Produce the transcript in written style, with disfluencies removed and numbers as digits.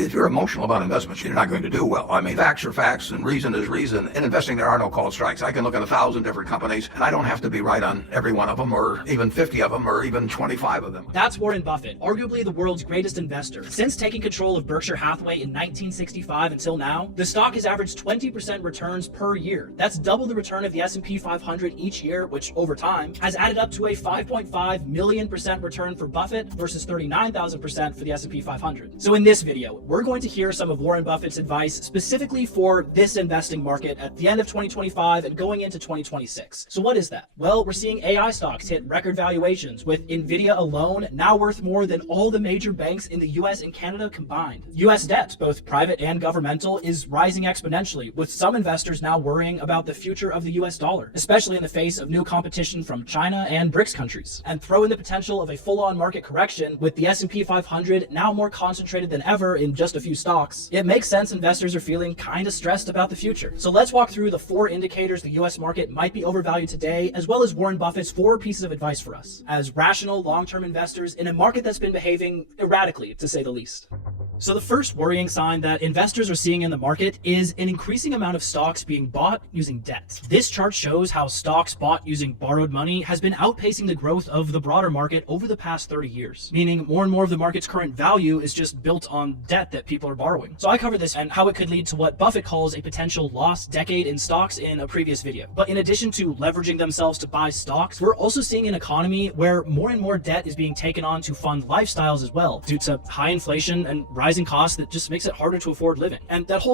If you're emotional about investments, you're not going to do well. I mean, facts are facts and reason is reason. In investing, there are no called strikes. I can look at 1,000 different companies, and I don't have to be right on every one of them, or even 50 of them, or even 25 of them. That's Warren Buffett, arguably the world's greatest investor. Since taking control of Berkshire Hathaway in 1965 until now, the stock has averaged 20% returns per year. That's double the return of the S&P 500 each year, which over time has added up to a 5.5 million percent return for Buffett versus 39,000% for the S&P 500. So in this video, we're going to hear some of Warren Buffett's advice specifically for this investing market at the end of 2025 and going into 2026. So what is that? Well, we're seeing AI stocks hit record valuations, with Nvidia alone now worth more than all the major banks in the US and Canada combined. US debt, both private and governmental, is rising exponentially, with some investors now worrying about the future of the US dollar, especially in the face of new competition from China and BRICS countries. And throw in the potential of a full-on market correction, with the S&P 500 now more concentrated than ever in just a few stocks, it makes sense investors are feeling kind of stressed about the future. So let's walk through the 4 indicators the US market might be overvalued today, as well as Warren Buffett's 4 pieces of advice for us as rational long-term investors in a market that's been behaving erratically, to say the least. So the first worrying sign that investors are seeing in the market is an increasing amount of stocks being bought using debt. This chart shows how stocks bought using borrowed money has been outpacing the growth of the broader market over the past 30 years, meaning more and more of the market's current value is just built on debt that people are borrowing. So I covered this and how it could lead to what Buffett calls a potential lost decade in stocks in a previous video. But in addition to leveraging themselves to buy stocks, we're also seeing an economy where more and more debt is being taken on to fund lifestyles as well, due to high inflation and rising costs that just makes it harder to afford living. And that whole